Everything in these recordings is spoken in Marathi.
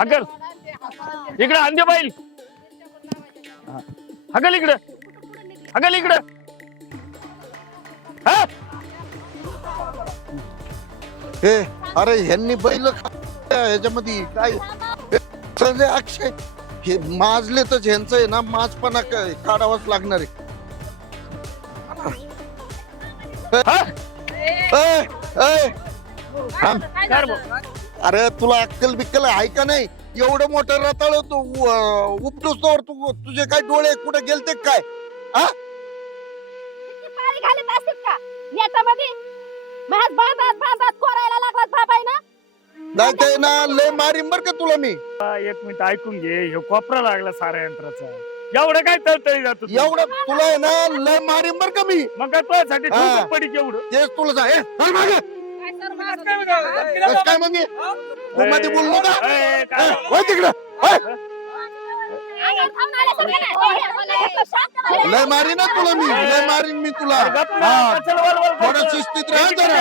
हकल इकडं अंधे बैल. हकल इकडं. हकल इकडं. हा. हे अरे ह्यांनी बैल ह्याच्यामध्ये काय? हे सगळे अक्षय. हे माजले तर ह्यांचं आहे ना माजपणा काय काढावाच लागणार आहे. हा. ए, ए, थांब. कर भाऊ. अरे तुला अक्कल बिक्कल आहे का नाही? एवढं मोठं रताळ तू उपटोस तोवर तू तुझे काय डोळे कुठे गेलते काय? किती पाळी घालीत असतील का? कोरायला लागलात ना? नाही ते ना लय मारीन बर का तुला मी. हा, एक मिनिट ऐकून घे हे कोपरा लागला साऱ्या यंत्राचा. एवढं काय तळतळी जातो तू? एवढं तुला आहे ना लय मारीन बर का मी. मग काय तुझ्यासाठी हा. ठोकर पडी केवढं तेच तुला सांग ए, चल मागे. बस काय मग मध्ये बोललो का? वळ तिकडं? वळ. लय मारीन ना तुला मी लय मारीन मी तुला. हा. थोडं शिस्तीत राहा जरा.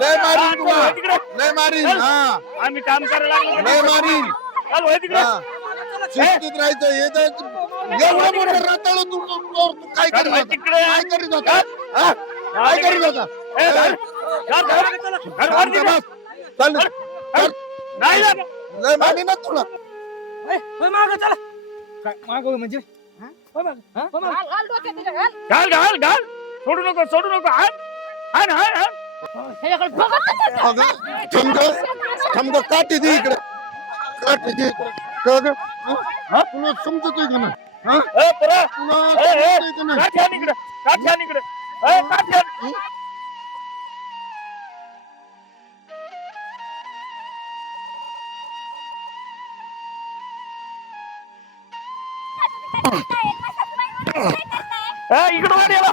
लय मारीन तुला. लय मारीन चल. हा. आम्ही काम करायला लागलो. लय मारीन. चल, वळ तिकडे. हा. शिस्तीत राहायचं हे तर एवढं मोठं रताळ तू तू- तू- तू काय करीत होता. काय करीत होता? हा? काय करीत होता? चल. नाही नाही मागे ना. तुला माग चला. काय माग म्हणजे? हो, हो, घाल घाल घाल. सोडू नको सोडू नको. हान हान हान हान थमग थमग काठी दे इकडे. काठी दे इकडे. का ना तुला इकडे. काठी इकडे. काठी ಏ ಇಕಡೆ ಓಡಿ ಎಲ್ಲ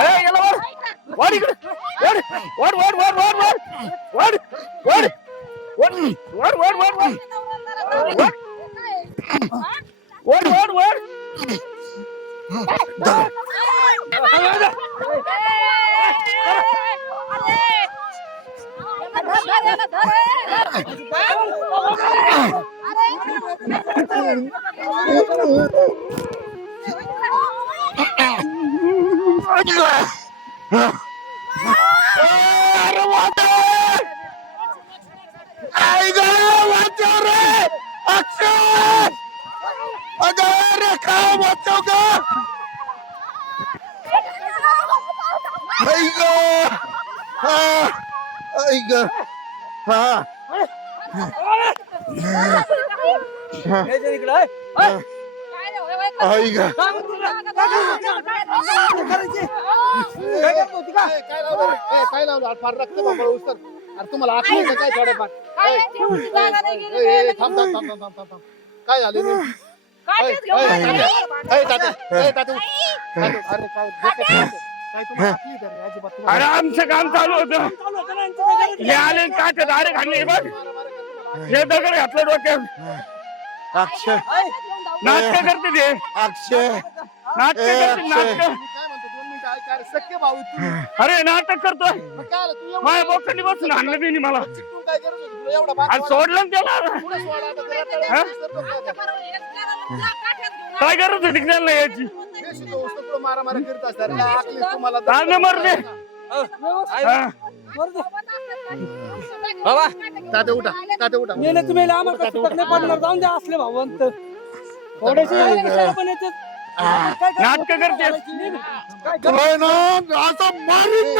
ಏ ಎಲ್ಲ ಓಡಿ ಓಡಿ ಇಕಡೆ ಓಡಿ ಓಡಿ ಓಡಿ ಓಡಿ ಓಡಿ ಓಡಿ ಓಡಿ ಓಡಿ ಓಡಿ ಓಡಿ ಓಡಿ ಓಡಿ ಓಡಿ 아이고! 아! 아이고! 아! काय लावलं अरे तुम्हाला काय थांब थांब थांब काय आमचं काम चालू होत. हे आले काटे दारे घालले बघ. हे दगड घातलं डोक्यात. अक्षय नाट्य करते ते. अक्षय. नाट्य करते नाट्य अरे नाटक करतोय. माझ्या बोकांनी बसून आणलं तिने मला. सोडलं त्याला. काय करत? होती त्याला याची मारामारी करत असतात. बाबा. ताते उठा ताते उठा. मेले तुम्ही आम्हाला कसं फरक पडणार. जाऊन द्या असले भावंत. थोडेसे झाले कशाला पण येते असं मारून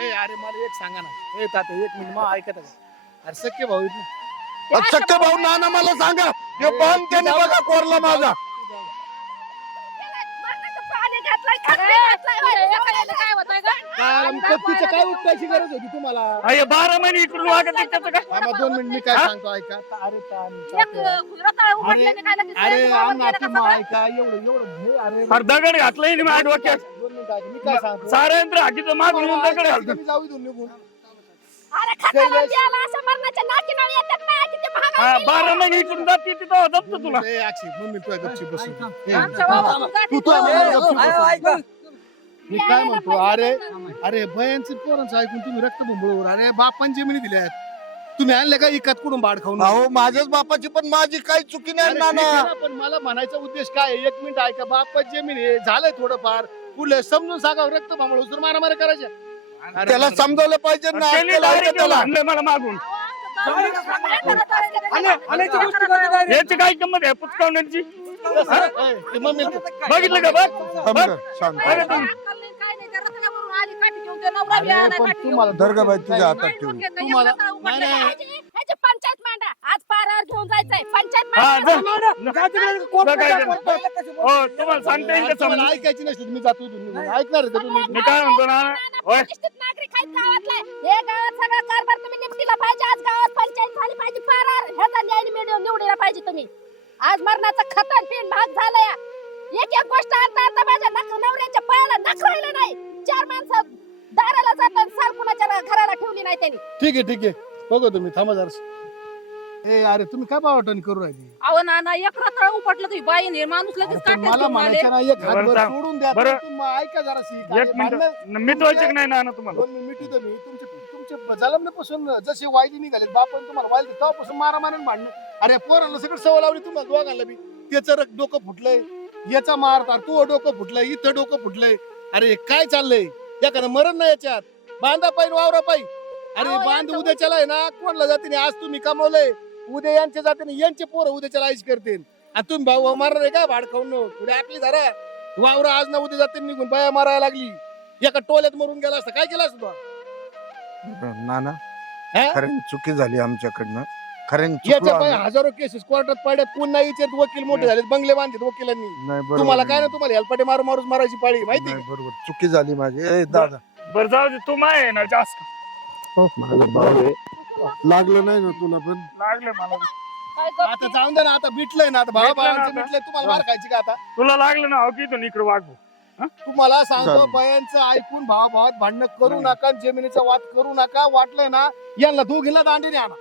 ए अरे मला एक सांगा ना. ए ताते एक मिनिट मग ऐकत अरे सक्के भाऊ सक्के भाऊ ना ना मला सांगा. हे बांध त्याने बघा कोरला माझा. घातलाय काय उपटायची गरज होती तुम्हाला? अरे बारा महिने इकडून वागत आहे त्याचं काय थांबा दोन मिनिट मी काय हा? सांगतो ऐका. अरे. अरे ऐका एवढं एवढं हे अरे अरे दगड दोन मिनिटं ऐका मी काय सांगतो? सारा यंत्र हाकीचं मागून येऊन दगड घालतो. मी जाऊ इथून निघून. हा, बारा महिने इकडून जाते तिथं जमतो तुला. ए, अक्षय, दोन मिनिटं आहे, गपचूप बसून. ए, तू तो गपचूप ऐक. मी काय म्हणतो अरे अरे बयांचं पोरांचं ऐकून तुम्ही रक्त बोंबळवर अरे बापान जमिनी दिल्यात तुम्ही आणले का इकत कुठून बाड खाऊन अहो माझ्याच बापाची पण माझी काही चुकी नाही अरे ठीक आहे नाना ना, पण मला म्हणायचा उद्देश काय आहे? एक मिनिट ऐका बाप जमीन आहे झालंय थोडंफार पुढे समजून सांगा रक्त भांबळ उचलून मारामारी करायच्या अरे त्याला. समजावलं पाहिजे ना त्यांनी त्याला आणलंय मला मागून. याची काय किंमत आहे पुचकावण्याची बघितलं का बघ? गं, शांत. पण तुम्हाला दर्गाबाई तुझ्या हातात ठेवू. पंचायत मांडा आज पारावर घेऊन जायचंय. पंचायत हा मांडा. जा. हो तुम्हाला सांगता येईल का समजून? ऐकायची तुम्ही जातो. ऐकणार आहे का तुम्ही? मी काय म्हणतो ना? होय. प्रतिष्ठित नागरिक आहेत गावातले. हे गावात सगळं कारभार तुम्ही निपटीला पाहिजे. आज गावात पंचायत झाली पाहिजे पारार ह्याचा न्याय मिळवून निवडीला पाहिजे तुम्ही. आज मरणाचा खतन पिन भाग झालाय एक एक गोष्ट आणता आणता माझ्या नक नवऱ्याच्या पायाला नख राहिलं नाही. चार माणसं दाराला जातात साल कुणाच्या घराला ठेवली नाही त्यांनी. ठीक आहे ठीक आहे. बघू तुम्ही थांबा जरा ए अरे तुम्ही काय बावटणी करू राहिली? अहो नाना एक रात्र उपटलं तुम्ही बाई नाही. माणूस लगेच अरे, पण काट्यात मला म्हणायचं ना एक हातभर बरं, सोडून द्या बरं. तुम्ही ऐका जरा एक मिनिट. मी तो नाही ना तुम्हाला? दोन मिनिट इथं मी. तुमचे तुमचे जलमण्यापासून जसे वायली निघाले बापन तुम्हाला वायली तेव्हापासून मारा मारण भांडणं. अरे पोरांना सगळं सवय लावली तुम्हाला दोघांना बी. त्याचं रक- डोकं फुटलंय. याचा मारतात तू डोकं फुटलंय इथं डोकं फुटलंय. अरे हे काय चाललंय? एखादं मरण नाही याच्यात. बांधा पाहिजे वावरा पाहिजे अरे अहो, बांध यांचं उद्याच्याला आहे ना कोणला जाते आज तुम्ही कमवलंय? उद्या यांच्या जाते यांचे पोरं उद्याच्याला आईश करतील. आणि तुम्ही भाऊ मारणार आहे काय भाड खाऊन? पुढे आपली धरा. वावरा आज ना उद्या जाते निघून बाया मारायला लागली. एका टोल्यात मरून गेला असता काय केलं असतं? नाना हा? खरं चुकी झाली आमच्याकडनं. खरं याच्या पायी हजारो केसेस कोर्टात पडल्यात कोण नाही विचारत वकील मोठे झाले बंगले बांधलेत वकिलांनी. नाही बरोबर तुम्हाला काय. ना तुम्हाला हेलपाटे मारून मारून मारायची पाळी माहिती नाही, बरोबर. चुकी झाली माझी. ए दादा. बरं जाऊ दे तू माय आहे ना जास्त. माझा भाऊ आहे. लागलं नाही ना तुला पण? लागले मला. काय का? आता जाऊन दे ना आता बिटलंय ना आता भावा भेटलं ना भावांचं आता. बिटलंय तुम्हाला मार खायची का आता? तुला लागलं ना हो की इथून इकडे वागू. तुम्हाला सांगतो चालेल. बयांचं ऐकून भावा भावात भांडणं करू नका जमिनीचा वाद करू नका वाटलंय ना यांना दोघीला दांडीने आणा.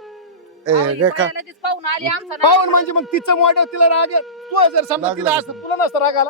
रेखा पाहून आली आमचा नाही. पाहून म्हणजे मग तिचं मोठं तिला राग आहे. तू जर समजा लागलं तिला का? असतं तुला नसतं राग आला.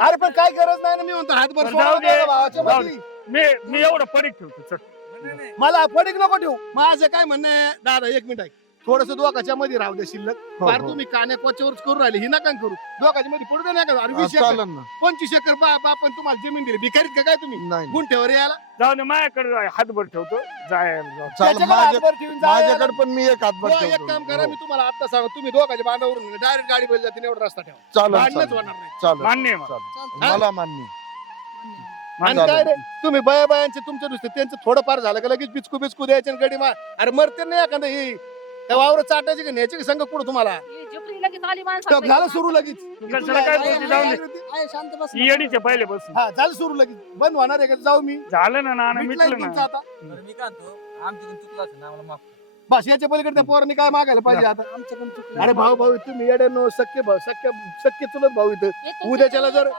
अरे पण काय गरज नाही ना मी म्हणतो हातभर बरं, सोडा जाऊ दे. द्या भावाच्या जाऊ मध्ये. मी मी एवढं पडीक ठेवतो चल मला पडीक नको ठेवू माझं काय म्हणणं आहे दादा एक मिनिट आहे थोडस दोघाच्या मध्ये राहू दे शिल्लक. हो, फार हो. तुम्ही कान्या कोच्यावरच करू राहिले ही नका करू. दोघाच्या मध्ये पडू दे नका अरे वीस एकर. चालेल ना. पंचवीस एकर बाप आपण तुम्हाला जमीन दिली. भिकारीत का काय तुम्ही? नाही गुंठ्यावर यायला? जाऊ दे माझ्याकडे हातभर ठेवतो. जाय जाऊ. चाल त्याच्याकडे माझ्या हातभर ठेवून जा यायला. माझ्याकडे पण मी एक हातभर हो, एक. काम करा हो. मी तुम्हाला आता सांगतो. तुम्ही दोघाच्या बांधावरून डायरेक्ट गाडी बैल जाते एवढा रस्ता ठेवा. भांडणच होणार नाही. चालेल मान्य आहे मला. मान्य आणि काय रे? तुम्ही बया बायांचे तुमचे नुसते त्यांचं थोडंफार झालं का लगेच बिचकू बिचकू द्यायचे आणि गडी मार. अरे मरते नाही एखादं ही त्या वावर चाटायचे का न्यायचे का संघ पुढे तुम्हाला? लगेच आली. झालं सुरू लगेच. तू कशाला काय बोलते? जाऊ दे. आहे, शांत बस. येडीचे पहिले बसून हा झालं सुरू लगेच. बंद होणार आहे का? जाऊ मी. झालं ना नाना मिटलंय मिटलं तुमचं ना आता. बरं, मी काय म्हणतो आमच्याकडून चुकलं असेल ना आम्हाला माफ करा. बस याच्या पलीकडे त्या पोरांनी काय मागायला पाहिजे आता? आमच्याकडून चुकलं. अरे भाऊ भाऊ तुम्ही येडे नो सख्य भाऊ सख्य सख्य चुलत भाऊ इथं. उद्याच्याला जर-.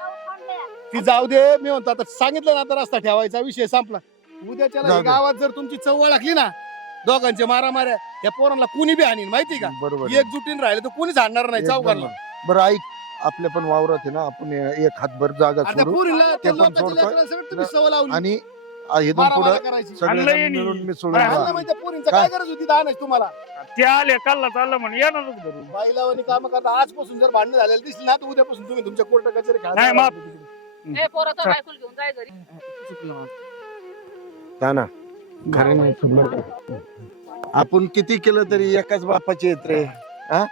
ती जाऊ दे मी म्हणतो आता सांगितलं ना आता रस्ता ठेवायचा विषय संपला. उद्याच्याला जाऊ हे दे. गावात जर तुमची चव लागली ना दोघांचे मारा माऱ्या या पोरांना कुणी बी आणीन माहिती का बरोबर आहे. एकजुटीन राहिले तर कोणीच आणणार नाही एकदम चौघांना बरोबर. बरं ऐक आपल्या पण वावरात आहे ना आपण एक हातभर जागा आता सोडू पोरीला ते त्या पण लोकांच्या सोडतोय. लेकरांना सगळं तुम्ही सवय लावली आणि आ, इथून पुढे सगळे. मिळून हा, जा. म्हणजे पोरींचं काय? काय गरज होती दानाच तुम्हाला ते आले कालला चाललं म्हणून येणारच बाईलावानी काम करता आजपासून जर भांडण झालेलं दिसली ना तर उद्यापासून तुम्ही तुमच्या कोर्ट कचेरी नाही, माफ. ए, पोराचं बायकोल घेऊन जाय घरी ना कारण आपण किती केलं तरी एकाच बापाचे येत रे. हा?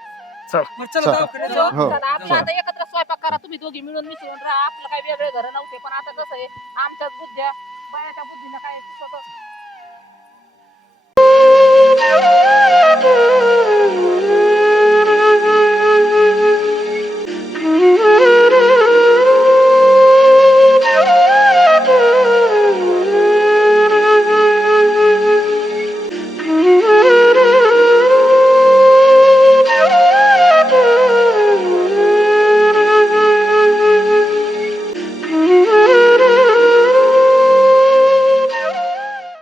हो. आपण आता एकत्र स्वयंपाक करा तुम्ही दोघी मिळून मिसळून राहा. आपलं काही वेगळे घर नव्हते पण आता कसं आहे आमच्या बुद्ध्या बायाच्या बुद्धीला काय